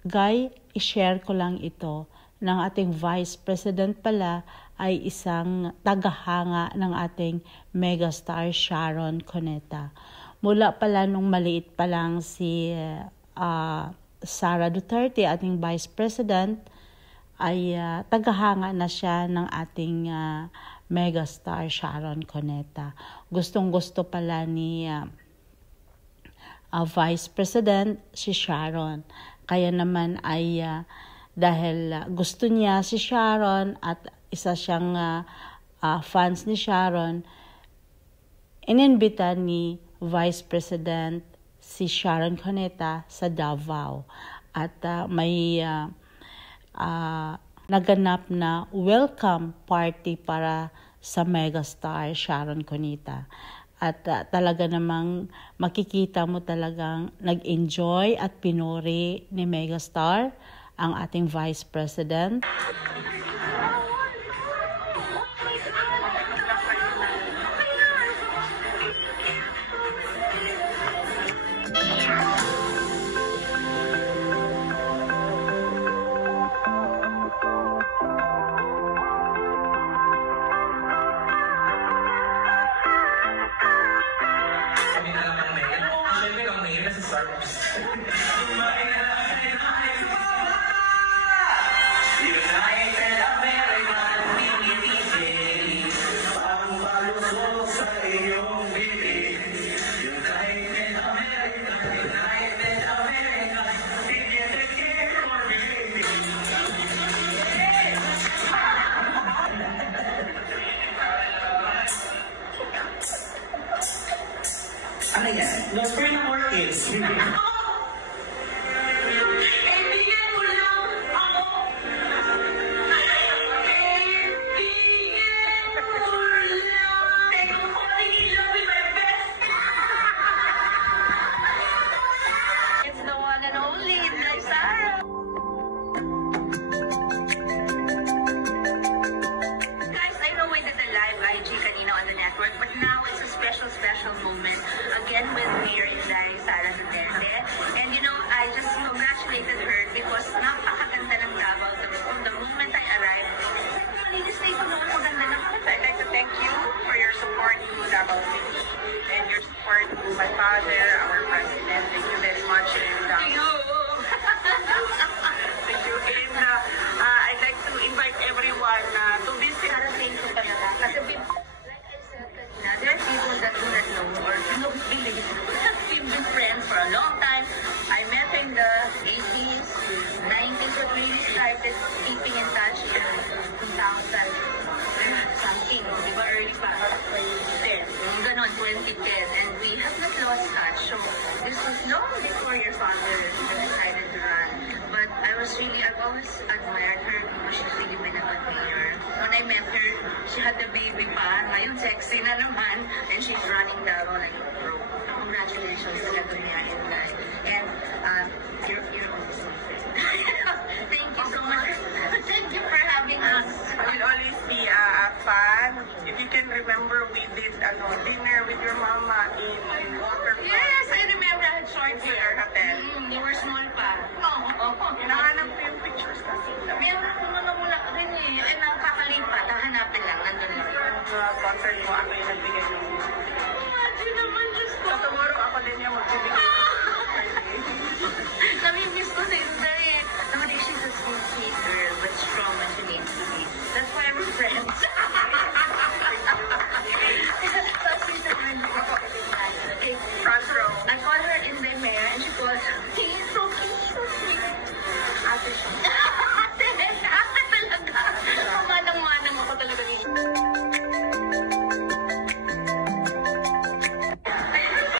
Guy, i-share ko lang ito ng ating Vice President pala ay isang tagahanga ng ating megastar Sharon Cuneta. Mula pala nung maliit pa lang si Sara Duterte, ating Vice President, ay tagahanga na siya ng ating megastar Sharon Cuneta. Gustong-gusto pala ni Vice President si Sharon. Kaya naman ay dahil gusto niya si Sharon at isa siyang fans ni Sharon, inimbita ni Vice President si Sharon Cuneta sa Davao. At may naganap na welcome party para sa megastar Sharon Cuneta. At talaga namang makikita mo talagang nag-enjoy at pinuri ni megastar ang ating Vice President. Ano yan? No, spray na more kids. My father, our president, thank you very much. And, thank you. Thank you. And I'd like to invite everyone to visit. Kasi like I said kanina, there are people that do not know or don't believe. We've been friends for a long time. I met her in the 80s, 90s, but we really started keeping in touch in 2000 something, di ba, early pa, 2010, ganon, 2010, and we have not lost touch. So this was long before your father decided to run. But I've always admired her because she's really been a good mayor. When I met her, she had the baby pa, ngayon sexy na naman, and she's running Davao like a pro. Congratulations.